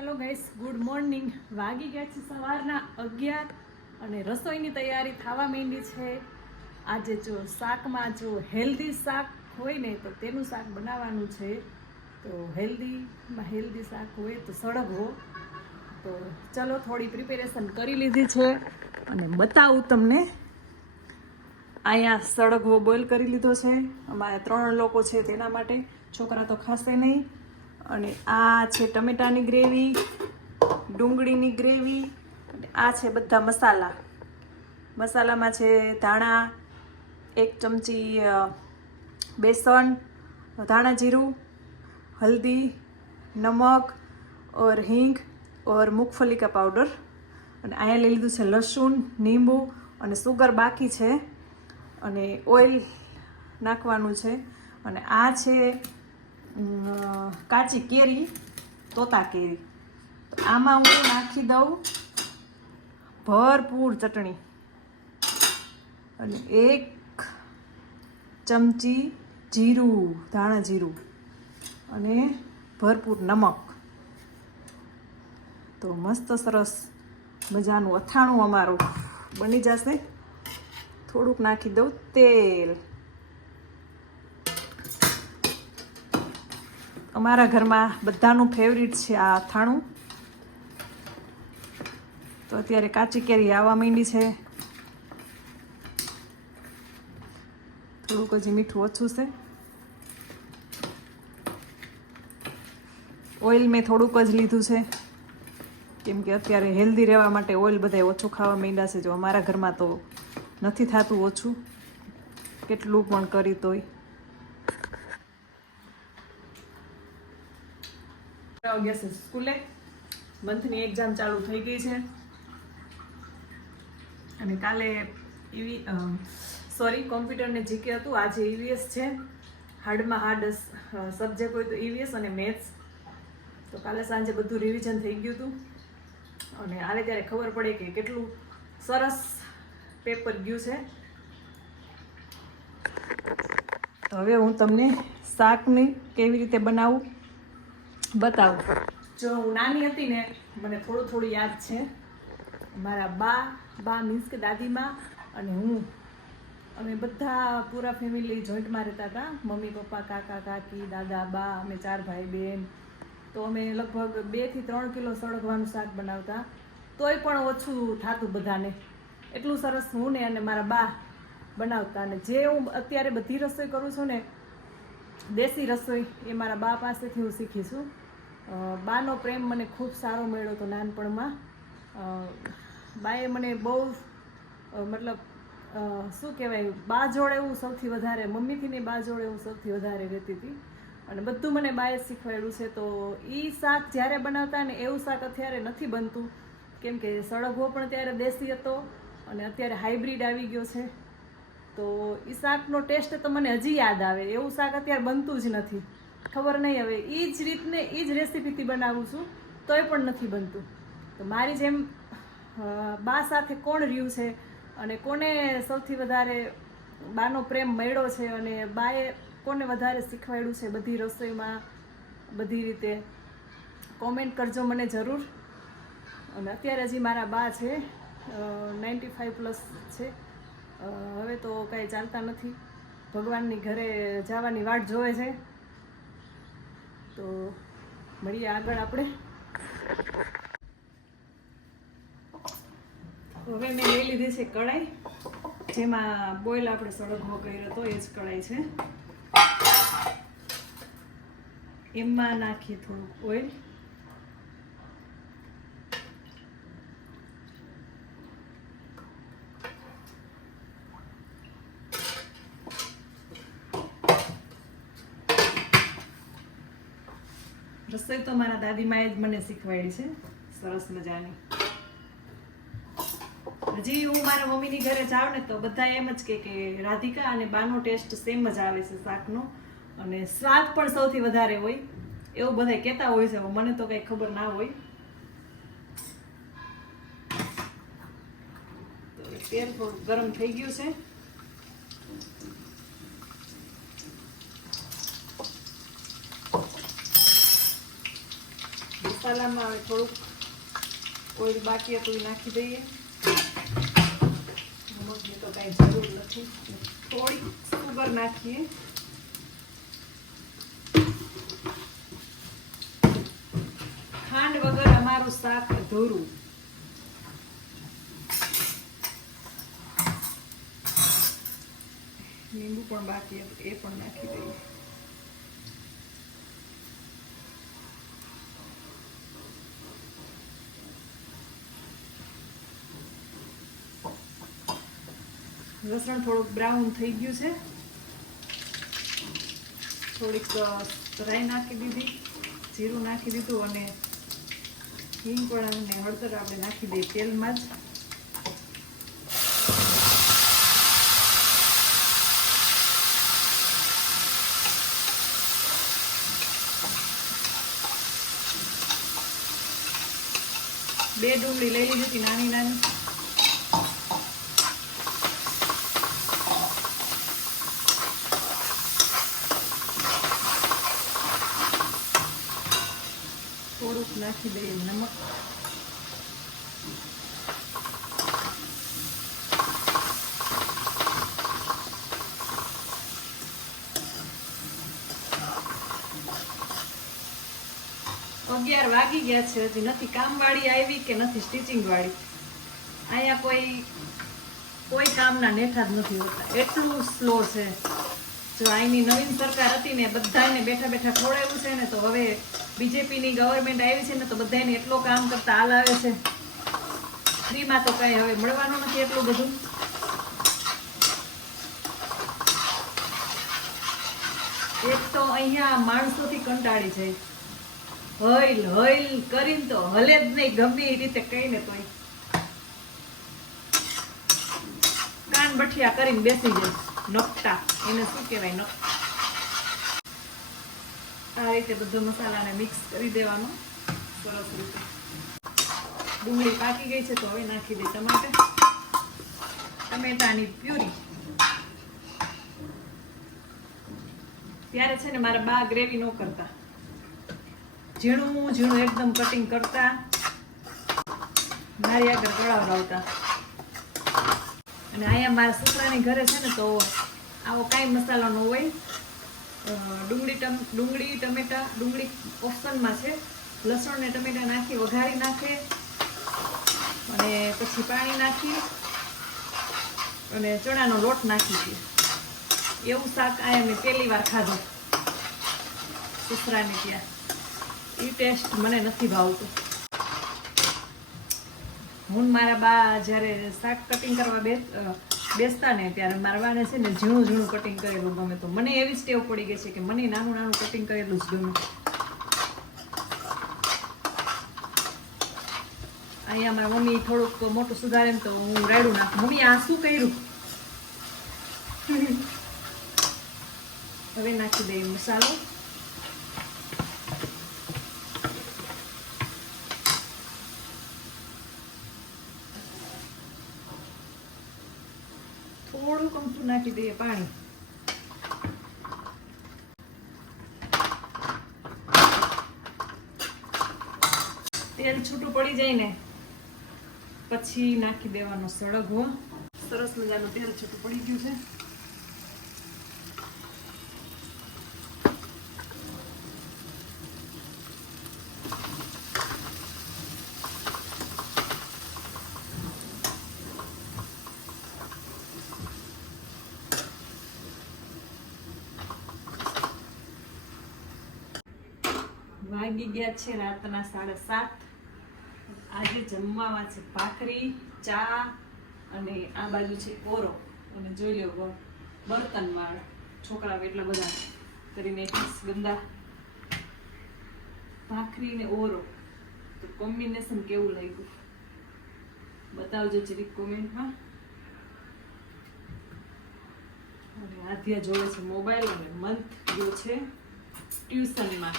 Hello guys, good morning. વાગી ગયા છે સવારના 11 અને રસોઈની તૈયારી થવા માંડી છે. આજે જો શાકમાં જો હેલ્ધી શાક હોય ને તો તેનું શાક બનાવવાનું છે. તો હેલ્ધી શાક હોય તો સળગવો. તો ચલો થોડી પ્રિપેરેશન કરી લીધી છે અને બતાવું તમને. અહીંયા સળગવો બોઇલ કરી લીધો છે. અમારે 3 લોકો છે તેના માટે, છોકરા તો ખાશે નહીં. અને આ છે ટમેટાની ગ્રેવી, ડુંગળીની ગ્રેવી, અને આ છે બધા મસાલા. મસાલામાં છે ધાણા, 1 ચમચી બેસન, ધાણા જીરું, હલ્દી, નમક और हींग और मूंगफली का पाउडर. અને અહીંયા લઈ લીધું છે લસણ, લીંબુ અને સુગર બાકી છે. અને ઓઇલ નાખવાનું છે. અને આ છે કાચી કેરી, તોતા કેરી. તો આમાં હું નાખી દઉં ભરપૂર ચટણી અને 1 ચમચી જીરું, ધાણા જીરું, અને ભરપૂર નમક. તો મસ્ત સરસ મજાનું અથાણું અમારું બની જશે. થોડુંક નાખી દઉં તેલ. અમારા ઘરમાં બધાનું ફેવરિટ છે આ અથાણું. તો અત્યારે કાચી કેરી આવવા માંડી છે. થોડુંક હજી મીઠું ઓછું છે. ઓઇલ મેં થોડુંક જ લીધું છે કેમ કે અત્યારે હેલ્ધી રહેવા માટે ઓઇલ બધાય ઓછું ખાવા માંડ્યા છે. જો અમારા ઘરમાં તો નથી થતું ઓછું, કેટલું પણ કરી તોય. ગયા છે સ્કૂલે, મંથની એક્ઝામ ચાલુ થઈ ગઈ છે. અને કાલે કોમ્પ્યુટર ને જીકે હતું. આજે ઈવીએસ છે. હાર્ડમાં હાર્ડ સબ્જેક્ટ હોય તો ઈવીએસ અને મેથ્સ. તો કાલે સાંજે બધું રિવિઝન થઈ ગયું હતું. અને આવે ત્યારે ખબર પડે કે કેટલું સરસ પેપર ગયું છે. તો હવે હું તમને શાકને કેવી રીતે બનાવું બતાવું. જો હું નાની હતી ને, મને થોડું યાદ છે. મારા બા મીન્સ કે દાદીમાં અને હું, અમે બધા પૂરા ફેમિલી જોઈન્ટમાં રહેતા હતા. મમ્મી, પપ્પા, કાકા, કાકી, દાદા, બા, અમે 4 ભાઈ બહેન. તો અમે લગભગ 2 થી 3 કિલો સળગવાનું શાક બનાવતા. તોય પણ ઓછું થતું બધાને. એટલું સરસ હું ને અને મારા બા બનાવતા. અને જે હું અત્યારે બધી રસોઈ કરું છું ને, દેશી રસોઈ, એ મારા બા પાસેથી હું શીખી છું. બાનો પ્રેમ મને ખૂબ સારો મળ્યો હતો નાનપણમાં. બાએ મને બહુ મતલબ શું કહેવાય, બા જોડે હું સૌથી વધારે, મમ્મીથી ને બા જોડે હું સૌથી વધારે રહેતી હતી. અને બધું મને બાએ શીખવાડ્યું છે. તો એ શાક જ્યારે બનાવતા ને એવું શાક અત્યારે નથી બનતું, કેમ કે સળગવો પણ ત્યારે દેશી હતો અને અત્યારે હાઇબ્રિડ આવી ગયો છે. તો એ શાકનો ટેસ્ટ તો મને હજી યાદ આવે. એવું શાક અત્યારે બનતું જ નથી. ખબર નહીં હવે એ જ રીતને એ જ રેસીપીથી બનાવું છું તોય પણ નથી બનતું. તો મારી જેમ બા સાથે કોણ રહ્યું છે અને કોને સૌથી વધારે બાનો પ્રેમ મળ્યો છે અને બાએ કોને વધારે શીખવાડ્યું છે બધી રસોઈમાં, બધી રીતે, કોમેન્ટ કરજો મને જરૂર. અને અત્યારે હજી મારા બા છે, 95+ છે. હવે તો કાંઈ ચાલતા નથી, ભગવાનની ઘરે જવાની વાટ જોવે છે. તો મળીએ આગળ આપણે. હવે મેં લઈ લીધી છે કઢાઈ, જેમાં બોઇલ આપણે સળગવો કર્યો હતો એ જ કઢાઈ છે. એમાં નાખી થોડુંક ઓઇલ. રસોઈ તો મારા દાદીમાએ જ મને શીખવાડી છે, સરસ મજાની. હજી હું મારા મમ્મીની ઘરે જાઉં ને તો બધા એમ જ કે રાધિકા અને બાનો ટેસ્ટ સેમ જ આવે છે શાકનો, અને સ્વાદ પણ સૌથી વધારે હોય એવું બધા કહેતા હોય છે. મને તો કંઈ ખબર ના હોય. તો તેલ થોડું ગરમ થઈ ગયું છે. મસાલામાં હવે થોડુંક ઓઇલ બાકી હતું એ નાખી દઈએ. નમકની તો કાંઈ જરૂર નથી. થોડી સુગર નાખીએ. ખાંડ વગર અમારું શાક અધૂરું. લીંબુ પણ બાકી હતું એ પણ નાખી દઈએ. લસણ થોડુંક બ્રાઉન થઈ ગયું છે. થોડીક રાઈ નાખી દીધી, જીરું નાખી દીધું અને હિંગ પણ અને હળદર આપણે નાખી દઈએ તેલમાં જ. બે ડુંગળી લઈ લીધી હતી નાની નાની. થોડુંક નાખી દઈએ નમક. અગિયાર વાગી ગયા છે, હજી નથી કામવાળી આવી કે નથી સ્ટિચિંગ વાળી. અહીંયા કોઈ કામના નેઠા જ નથી હોતા, એટલું સ્લો છે. જો અહીંની નવીન સરકાર હતી ને બધાને બેઠા બેઠા ખવડાવ્યું છે ને, તો હવે બીજેપીની ગવર્મેન્ટ આવી છે ને તો બધાને એટલો કામ કરતા હાલ આવે છે. ફ્રીમાં તો કઈ હવે મળવાનું નથી એટલું બધું. એક તો અહીંયા માણસોથી કંટાળી જાય. હૈલ હૈલ કરીને તો હલે જ નહીં, ગમે એ રીતે કહીને તોય કાન બઠિયા કરીને બેસી જાય. નકટા એને શું કહેવાય, નકટા. આ રીતે બધો મસાલાને મિક્સ કરી દેવાનો સરસ રીતે. ડુંગળી પાકી ગઈ છે તો હવે નાખી દે ટમેટાની પ્યુરી. ત્યારે છે ને મારા બા ગ્રેવી ન કરતા, ઝીણું ઝીણું એકદમ કટિંગ કરતા, મારી આગળ કળાવડાવતા. અને અહીંયા મારા છોકરાની ઘરે છે ને તો આવો કાંઈ મસાલો ન હોય. ડુંગળી ટમેટા, ડુંગળી ઓપ્શનમાં છે. લસણ ને ટમેટા નાખી વઘારી નાખે અને પછી પાણી નાખી અને ચણાનો લોટ નાખી દે. એવું શાક અહીંયા મેં પહેલી વાર ખાધું સસરાની ત્યાં. એ ટેસ્ટ મને નથી ભાવતો. હું મારા બા જ્યારે શાક કટિંગ કરવા બેસતા ને ત્યારે મારા બાને છે ને ઝીણું ઝીણું કટિંગ કરેલું ગમે. તો મને એવી જ ટેવ પડી ગઈ છે કે મને નાનું નાનું કટિંગ કરેલું જ ગમે. અહીંયા મારા મમ્મી થોડુંક મોટું સુધારે તો હું રાયડું નાખું. મમ્મી આ શું કર્યું? હવે નાખી દઈએ મસાલો. થોડું કમતું નાખી દઈએ પાણી. તેલ છૂટું પડી જાય ને પછી નાખી દેવાનો સળગવો. સરસ મજાનું તેલ છૂટું પડી ગયું છે. વાગી ગયા છે રાતના 7:30. આજે જમવામાં છે ભાખરી, ચા અને આ બાજુ છે ઓરો. અને જોઈ લો બર્તન વાળ છોકરાઓ એટલા બધા કરીને ગંદા. ભાખરી ને ઓરો તો કોમ્બિનેશન કેવું લાગ્યું બતાવજો જરીક કોમેન્ટમાં. અને આધ્યા જોવે છે મોબાઈલ અને મંથ ગયો છે ટ્યુશનમાં.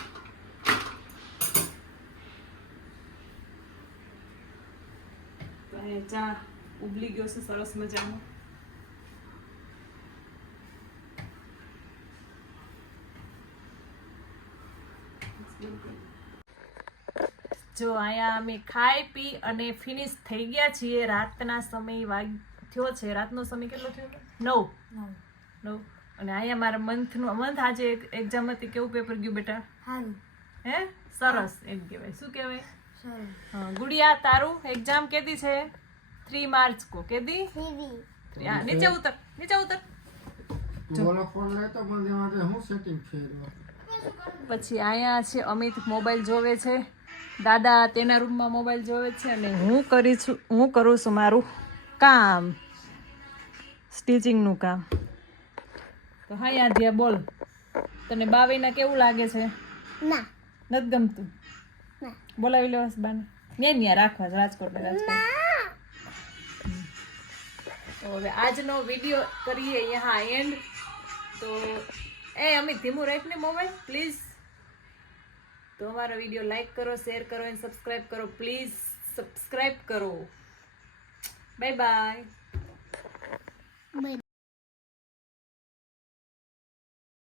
ચા ઉબલી ગયો છે સરસ મજાનો. જો અહીંયા અમે ખાઈ પી અને ફિનિશ થઈ ગયા છીએ. રાતના સમય થયો છે. રાતનો સમય કેટલો થયો? 9. અને અહીંયા મારા મંથ આજે એક્ઝામ હતી. કેવું પેપર ગયું બેટા? હે સરસ એમ કહેવાય. શું કહેવાય? હા. ગુડિયા તારું એક્ઝામ કેદી છે? 3 માર્ચ કો. કેદી? નીચે ઉતર. પછી અહીંયા છે અમિત મોબાઈલ જોવે છે. દાદા તેના રૂમમાં મોબાઈલ જોવે છે અને હું કરું છું મારું કામ, સ્ટિચિંગનું કામ. તો હા યાદિયા બોલ, તને બાવીના કેવું લાગે છે? નથી ગમતું? બોલાવી લેવાસ બાને. ન્યા રાખવા રાજકોટ. તો હવે આજનો વિડીયો કરીએ यहाँ એન્ડ. તો અમિત ધીમું રાખ ને મોબાઈલ પ્લીઝ. તો અમારો વિડીયો લાઈક કરો, શેર કરો અને સબસ્ક્રાઈબ કરો. પ્લીઝ સબસ્ક્રાઈબ કરો. Bye bye.